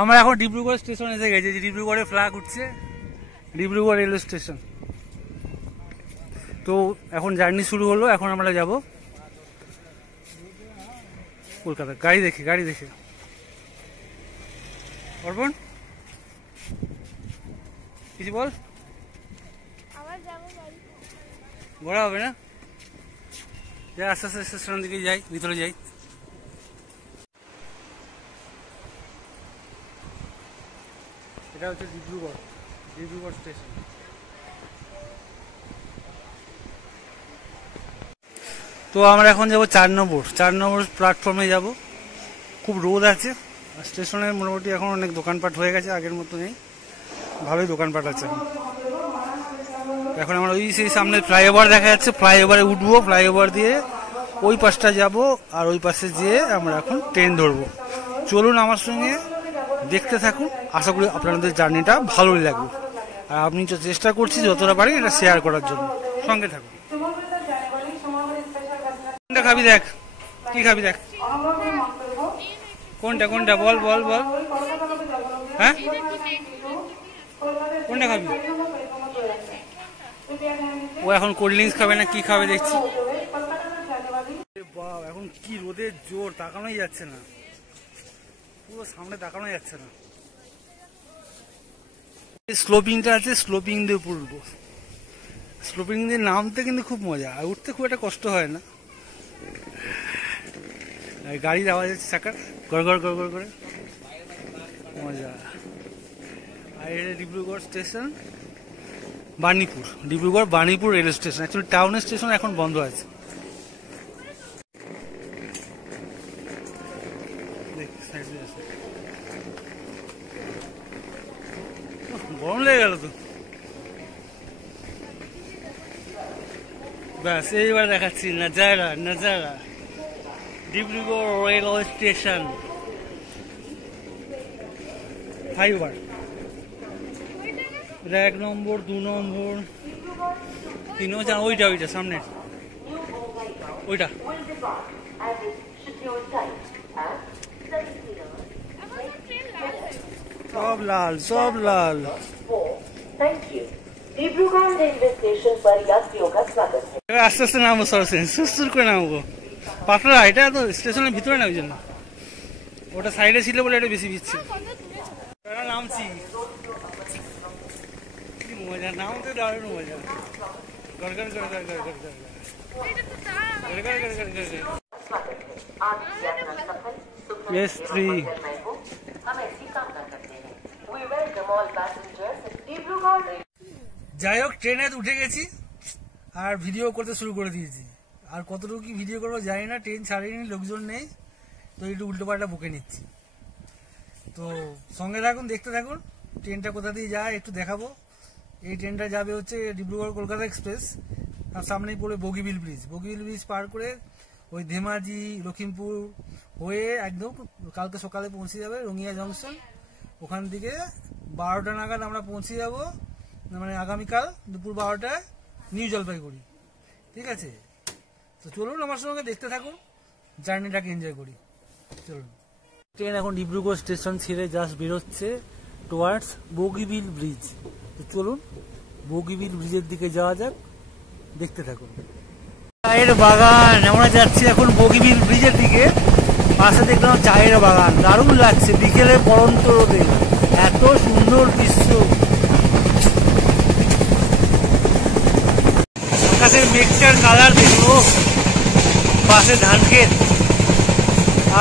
আমরা এখন ডিব্রুগড় স্টেশন এসে গেছি, ডিব্রুগড়ে ফ্ল্যাগ উঠছে, ডিব্রুগড় রেলওয়ে স্টেশন। তো এখন জার্নি শুরু হলো, এখন আমরা যাব কলকাতা। গাড়ি দেখে অর্পণ কিছু বল। ঘোরা হবে না, যাই আস্তে আস্তে স্টেশনের দিকে যাই, ভিতরে যাই। এটা হচ্ছে ডিব্রুগড় স্টেশন। তো আমরা এখন যাব 4 নম্বর প্ল্যাটফর্মে যাব। খুব রোদ আছে, স্টেশনে মোটামুটি এখন অনেক দোকানপাট হয়ে গেছে, আগের মতো নেই, ভালোই দোকানপাট আছে। এখন আমরা ওই সেই সামনে ফ্লাইওভার দেখা যাচ্ছে, ফ্লাইওভারে উঠবো, ফ্লাইওভার দিয়ে ওই পাশটা যাব, আর ওই পাশে যেয়ে আমরা এখন ট্রেন ধরবো। চলুন আমার সঙ্গে, দেখতে থাকুন, আশা করি আপনাদের জার্নিটা ভালোই লাগবে। আর আপনি তো চেষ্টা করছি যতটা পারি এটা শেয়ার করার জন্য, সঙ্গে থাকুন। কোনটা খাবি দেখ, কি খাবি দেখ, কোনটা বল হ্যাঁ কোনটা খাবি? ও এখন কোল্ড ড্রিঙ্কস খাবে না কি খাবে দেখছি। এখন কি রোদের জোর, তাকানোই যাচ্ছে না, পুরো সামনে তাকানো যাচ্ছে না। স্লোপিংটা আছে, স্লোপিং দিয়ে উঠবো, স্লোপিং দিয়ে নামতে কিন্তু খুব মজা, আর উঠতে খুব একটা কষ্ট হয় না। গাড়ির আওয়াজ আছে, চাকার গড় করে মজা। আর এটা Dibrugarh station, Dibrugarh Banipur railway station. Actually টাউনের স্টেশন এখন বন্ধ আছে। গরম লেগে গেল তো, ব্যাস এইবার দেখাচ্ছি নাজারা ডিব্রুগড় রেলওয়ে স্টেশন। ফাইবার এটা 1 নম্বর, 2 নম্বর, 3 নম্বর, ওইটা সামনে ওইটা। সব লাল আস্তে আস্তে নামবো, সুস্থ করে নামবো, পাতলা। এটা তো স্টেশনের ভিতরে না, ওই জন্য ওটা সাইডে ছিল বলে এটা বেশি ভিড় ছিল। নামছি, কি মজা, নামতে দারুণ মজা। যাই হোক, ট্রেনে উঠে গেছি আর ভিডিও করতে শুরু করে দিয়েছি। আর কতটুকু কি ভিডিও করবো জানি না, ট্রেন ছাড়েনি, লোকজন নেই, তো একটু উল্টো পাল্টা বকে নিচ্ছি। তো সঙ্গে থাকুন, দেখতে থাকুন, ট্রেনটা কোথা দিয়ে যায় একটু দেখাবো। এই ট্রেনটা যাবে হচ্ছে ডিব্রুগড় কলকাতা এক্সপ্রেস, আর সামনেই পড়বে বগিবিল ব্রিজ পার করে ওই ধেমাজি লক্ষ্মীমপুর হয়ে একদম কালকে সকালে পৌঁছে যাবে রঙিয়া জংশন। ওখান থেকে 12টা নাগাদ আমরা পৌঁছে যাব, মানে আগামীকাল দুপুর 12টায় নিউ জলপাইগুড়ি। ঠিক আছে, তো চলুন আমার সঙ্গে, দেখতে থাকুন, জার্নিটাকে এনজয় করি। চলুন। ট্রেন এখন ডিব্রুগড় স্টেশন ছেড়ে জাস্ট বেরোচ্ছে টুয়ার্ডস বগিবিল ব্রিজ। তো চলুন বগিবিল ব্রিজের দিকে যাওয়া যাক, দেখতে থাকুন। চায়ের বাগান, আমরা যাচ্ছি এখন বগিবিল ব্রিজের দিকে। পাশে দেখলাম চায়ের বাগান, দারুণ লাগছে বিকেলে পড়ন্ত রোদে, এত সুন্দর দৃশ্য। আকাশের মেঘটার কালার দেখবো, পাশে ধান ক্ষেত,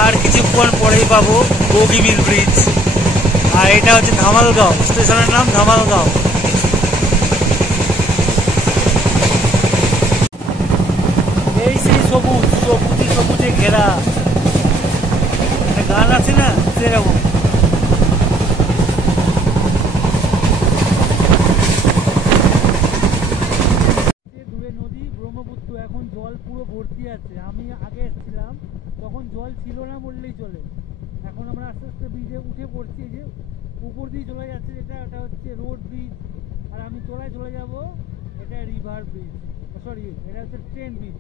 আর কিছুক্ষণ পরেই পাবো বগিবিল ব্রিজ। আর এটা হচ্ছে ধামালগাঁও, স্টেশনের নাম ধামালগাঁও। এই সেই সবুজে ঘেরা, গান আছে না সেরকম। দূরে নদী ব্রহ্মপুত্র, এখন জল পুরো ভর্তি আছে। আমি আগে এসেছিলাম তখন জল ছিল না বললেই চলে। এখন আমরা আস্তে আস্তে ব্রিজে উঠে পড়ছি, যে উপর দিয়ে চলে যাচ্ছে, যেটা ওটা হচ্ছে রোড ব্রিজ, আর আমি তোলায় চলে যাব, এটা রিভার ব্রিজ, সরি এটা হচ্ছে ট্রেন ব্রিজ।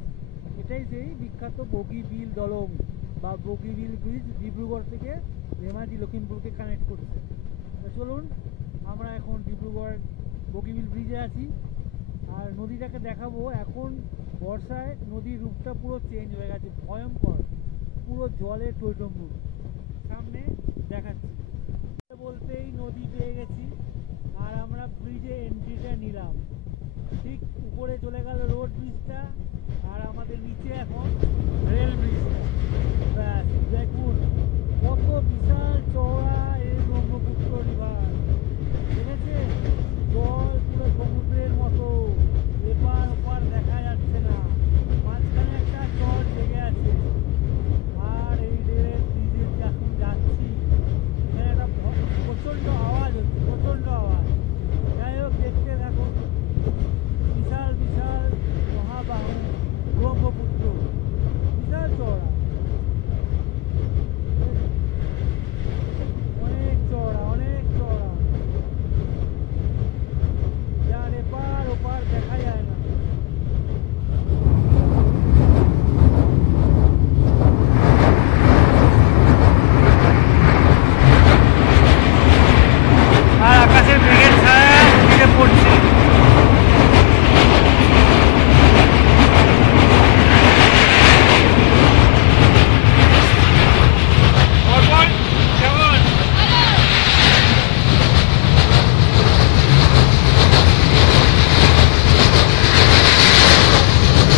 এটাই সেই বিখ্যাত বগিবিল দলং বা বগিবিল ব্রিজ, ডিব্রুগড় থেকে ধেমাজি লখিমপুরকে কানেক্ট করছে। তো চলুন, আমরা এখন ডিব্রুগড় বগিবিল ব্রিজে আছি, আর নদীটাকে দেখাবো। এখন বর্ষায় নদীর রূপটা পুরো চেঞ্জ হয়ে গেছে, ভয়ঙ্কর, পুরো জলে টইটম্বুর। সামনে দেখাচ্ছি, বলতেই নদী পেয়ে গেছি, আর আমরা ব্রিজে এন্ট্রিটা নিলাম। ঠিক উপরে চলে গেল রোড ব্রিজটা, আর আমাদের নিচে এখন রেল ব্রিজটা। ব্যাস দেখুন কত বিশাল চওড়া এই ব্রহ্মপুত্র রিভার, ঠিক আছে? জল পুরো সমুদ্রের মতো, এপার ওপার দেখা যাচ্ছে না, মাঝখানে একটা চর জেগে আছে। আর এই রেল ব্রিজে যখন যাচ্ছি, এখানে একটা প্রচণ্ড আওয়াজ হচ্ছে, প্রচণ্ড আওয়াজ। যাই হোক, দেখতে থাকুন। বিশাল বিশাল মহাবাহু ব্রহ্মপুত্র, বিশাল চওড়া, অনেক চওড়া, অনেক চওড়া, যার এপার ওপার দেখা যায় না। আর আকাশের মেঘের ছায়া নদীতে পড়ছে।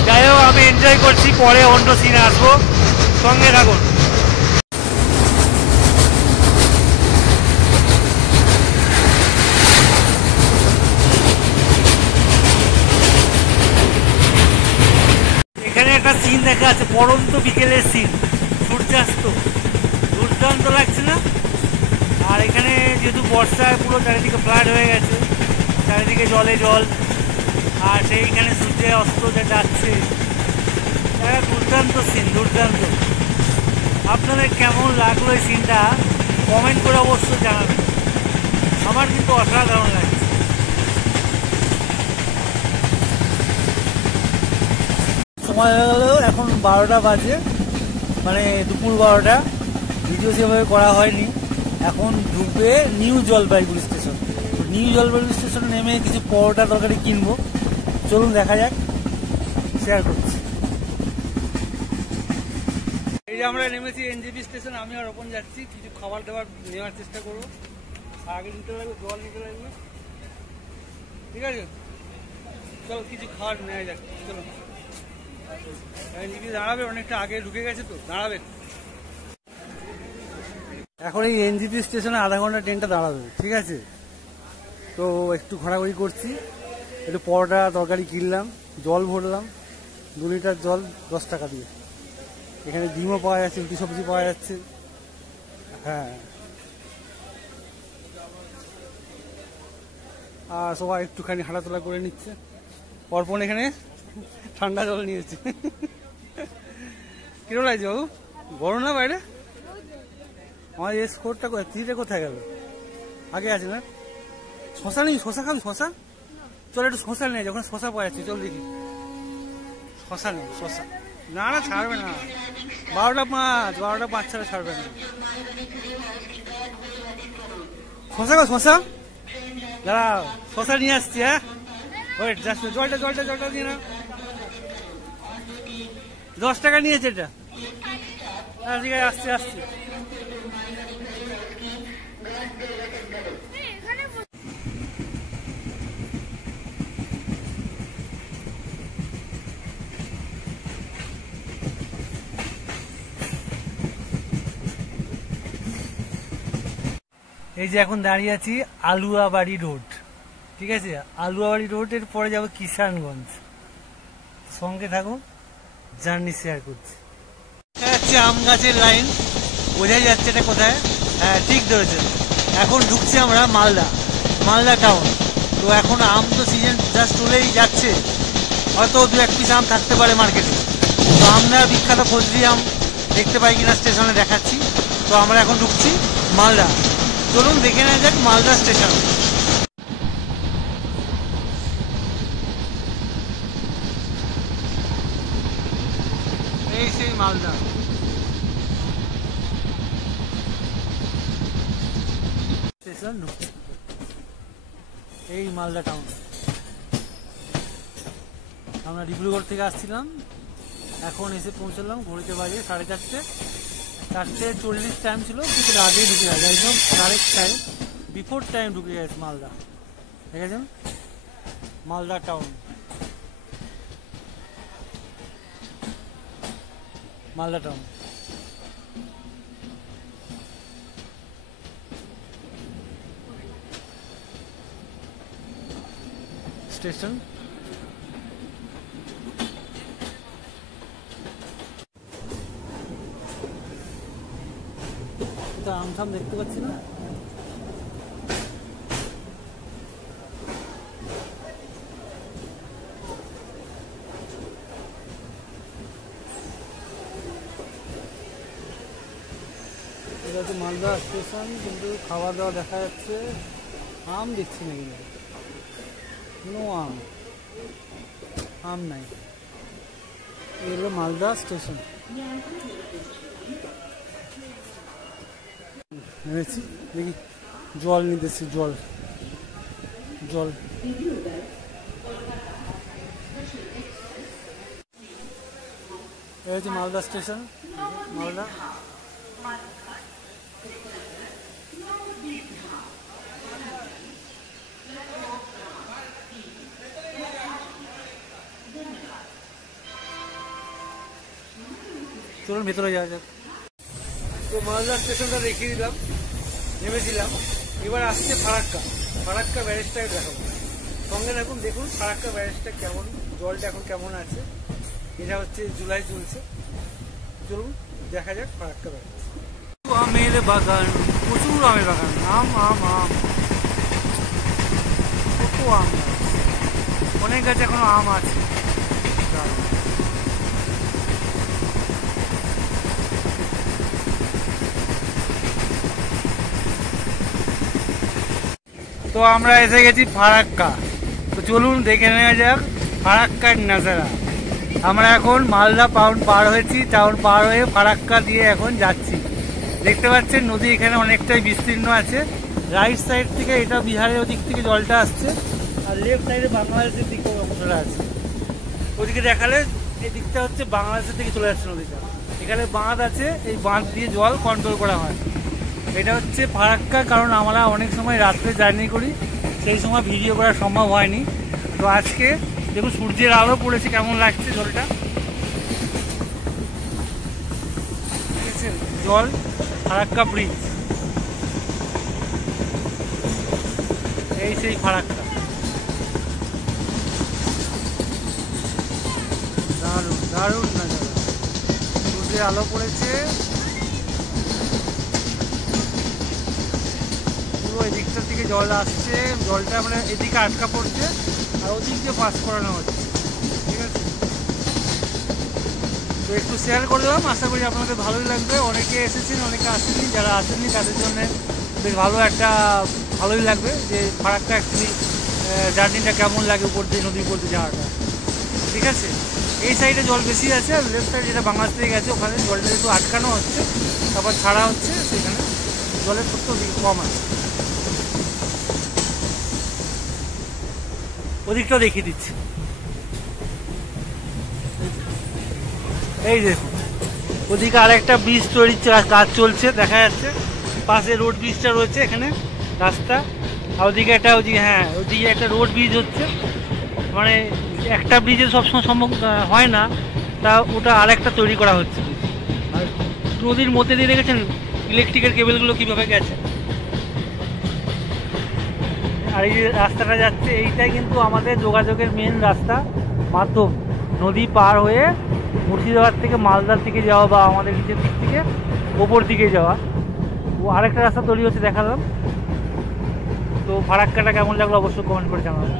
যাই হোক, আমি এনজয় করছি, পরে অন্য সিনে আসবো, সঙ্গে থাকুন। এখানে একটা সিন দেখা আছে, পড়ন্ত বিকেলের সিন, সূর্যাস্ত, দুর্দান্ত লাগছে না? আর এখানে যেহেতু বর্ষায় পুরো চারিদিকে ফ্লাড হয়ে গেছে, চারিদিকে জলে জল, আর সেইখানে সূর্যের অস্ত যাচ্ছে, দুর্দান্ত সিন, দুর্দান্ত। আপনাদের কেমন লাগলো এই সিনটা কমেন্ট করে অবশ্যই জানাবেন। আমার কিন্তু অসাধারণ লাগছে। সময় হয়ে গেল, এখন 12টা বাজে, মানে দুপুর 12টা। ভিডিও সেভাবে করা হয়নি। এখন ঢুকবে new Jalpaiguri station. New Jalpaiguri স্টেশনে নেমে কিছু পরোটা তরকারি কিনবো, চলুন দেখা যাক, শেয়ার করছি। এই যে আমরা নেমেছি এনজেপি স্টেশন, আমি আর ওপন যাচ্ছি, কিছু খাবার দাবার নেওয়ার চেষ্টা করবো। আগে নিতে লাগবে, জল নিতে লাগবে, ঠিক আছে? চলো কিছু খাবার নেওয়া যাক, চলো। এনজেপি দাঁড়াবে, অনেকটা আগে ঢুকে গেছে তো, দাঁড়াবে। এখন এই এনজেপি স্টেশনে আধা ঘন্টা ট্রেনটা দাঁড়াবে, ঠিক আছে? তো একটু ঘোরাঘুরি করছি, একটু পরোটা তরকারি কিনলাম, জল ভরলাম, 2 লিটার জল 10 টাকা দিয়ে। এখানে ডিমও পাওয়া যাচ্ছে, রুটি সবজি পাওয়া যাচ্ছে। হ্যাঁ, আর সবাই একটুখানি হাঁটাচলা করে নিচ্ছে। অর্পণ এখানে ঠান্ডা জল নিয়েছে। কিরকম লাগছে বাবু? গরম না বাইরে? আমার এই স্কোরটা তিনটে কোথায় গেল? আগে আছে না? শশা নেই? শশা খাবি? শশা চল, একটু শশা নেই, যখন শশা পাওয়া যাচ্ছে, চল দেখি। শশা নেই, শশা না, না ছাড়বে না, 12টা 5 ছাড়া ছাড়বে না। শশা গো, শশা দাঁড়া, শশা নিয়ে আসছি। হ্যাঁ, ওয়েট, জাস্ট জলটা দিয়ে না। 10 টাকা নিয়েছে এটা। হ্যাঁ ঠিক আছে, আসছি। এই যে এখন দাঁড়িয়ে আছি আলুয়াবাড়ি রোড, ঠিক আছে? আলুয়াবাড়ি রোডের পরে যাবো কিষানগঞ্জ। সঙ্গে থাকুন, জার্নি শেয়ার করছি। হচ্ছে আম গাছের লাইন, বোঝাই যাচ্ছে এটা কোথায়। হ্যাঁ ঠিক ধরেছেন। এখন ঢুকছি আমরা মালদা টাউন। তো এখন আম তো সিজন জাস্ট চলেই যাচ্ছে, হয়তো 2-1 পিস আম থাকতে পারে মার্কেটে। তো আমরা বিখ্যাত ফজলি আম দেখতে পাই কিনা স্টেশনে দেখাচ্ছি। তো আমরা এখন ঢুকছি মালদা। চলুন দেখে নেওয়া যাক মালদা স্টেশন। এই সেই মালদা। স্টেশন ঢুকতে। এই মালদা টাউন। আমরা ডিব্রুগড় থেকে আসছিলাম, এখন এসে পৌঁছলাম ঘড়িতে বাজে 4:30। 4:40 টাইম ছিল, কিন্তু আগেই ঢুকে গেছে, একদম কারেক্ট টাইম, বিফোর টাইম ঢুকে গেছে মালদা। দেখেছেন Malda town, Malda town station. আমসাম দেখতে পাচ্ছি না। এটা হচ্ছে মালদা স্টেশন, কিন্তু খাওয়া দাওয়া দেখা যাচ্ছে, আম দেখছি না, কিন্তু কোনো আম নাই। এগুলো মালদা স্টেশন। দেখি জল নিতেছি, জল এই হচ্ছে মালদা স্টেশন, মালদা। চলুন ভেতরে যাওয়া যাক। তো মালদা স্টেশনটা দেখিয়ে দিলাম, নেমেছিলাম। এবার আসছে ফারাক্কা ব্যারেজটা দেখাবো, সঙ্গে থাকুন, দেখুন ফারাক্কা ব্যারেজটা কেমন, জলটা এখন কেমন আছে। এটা হচ্ছে জুলাই চলছে, চলুন দেখা যাক ফারাক্কা ব্যারেজ। আমের বাগান, প্রচুর আমের বাগান, আম আম আম, কত আম, অনেক গাছে এখনো আম আছে। তো আমরা এসে গেছি ফারাক্কা। তো চলুন দেখে নেওয়া যাক ফারাক্কার নাজারা। আমরা এখন মালদা টাউন পার হয়েছি, টাউন পার হয়ে ফারাক্কা দিয়ে এখন যাচ্ছি। দেখতে পাচ্ছেন নদী এখানে অনেকটাই বিস্তীর্ণ আছে। রাইট সাইড থেকে এটা বিহারের ওদিক থেকে জলটা আসছে, আর লেফট সাইডে বাংলাদেশের দিকে অংশটা আছে। ওদিকে দেখালে এই দিকটা হচ্ছে বাংলাদেশের থেকে চলে যাচ্ছে নদীটা। এখানে বাঁধ আছে, এই বাঁধ দিয়ে জল কন্ট্রোল করা হয়। এটা হচ্ছে ফারাক্কা, কারণ আমরা অনেক সময় রাত্রে জার্নি করি, সেই সময় ভিডিও করা সম্ভব হয়নি। তো আজকে দেখুন সূর্যের আলো পড়েছে, কেমন লাগছে জলটা, দেখেছেন জল, ফারাক্কা ব্রিজ, এই সেই ফারাক্কা। দারুণ দারুণ না, সূর্যের আলো পড়েছে, পুরো এদিকটার দিকে জল আসছে, জলটা মানে এদিকে আটকা পড়ছে আর ওদিক দিয়ে পাস করানো হচ্ছে, ঠিক আছে। তো একটু শেয়ার করলাম, আশা করি আপনাদের ভালোই লাগবে। অনেকে এসেছেন, অনেকে আসেননি, যারা আসেননি তাদের জন্য বেশ ভালোই লাগবে যে ফারাক্কা অ্যাকচুয়ালি জার্নিটা কেমন লাগে উপর দিয়ে, নদীর উপর দিয়ে যাওয়াটা, ঠিক আছে। এই সাইডে জল বেশি আছে, আর লেফট সাইড যেটা বাংলাদেশ থেকে গেছে ওখানে জলটা একটু আটকানো হচ্ছে, তারপর ছাড়া হচ্ছে, সেখানে জলের তথ্য কম আছে। ওদিকটা দেখিয়ে দিচ্ছি, এই দেখুন ওদিকে আরেকটা ব্রিজ তৈরির কাজ চলছে, দেখা যাচ্ছে পাশে রোড ব্রিজটা রয়েছে, এখানে রাস্তা, আর ওদিকে ওদিকে একটা রোড ব্রিজ হচ্ছে, মানে একটা ব্রিজে সবসময় সম্ভব হয় না, তা ওটা আরেকটা তৈরি করা হচ্ছে। আর নদীর মধ্যে দিয়ে দেখেছেন ইলেকট্রিকের কেবেলগুলো কীভাবে গেছে, আর এই যে রাস্তাটা যাচ্ছে এইটাই কিন্তু আমাদের যোগাযোগের মেন রাস্তা, মাধ্যম, নদী পার হয়ে মুর্শিদাবাদ থেকে মালদার দিকে যাওয়া বা আমাদের নিচের দিক থেকে ওপর দিকে যাওয়া। ও আরেকটা রাস্তা তৈরি হচ্ছে দেখালাম। তো ফারাক্কাটা কেমন লাগলো অবশ্যই কমেন্ট করে জানাবেন।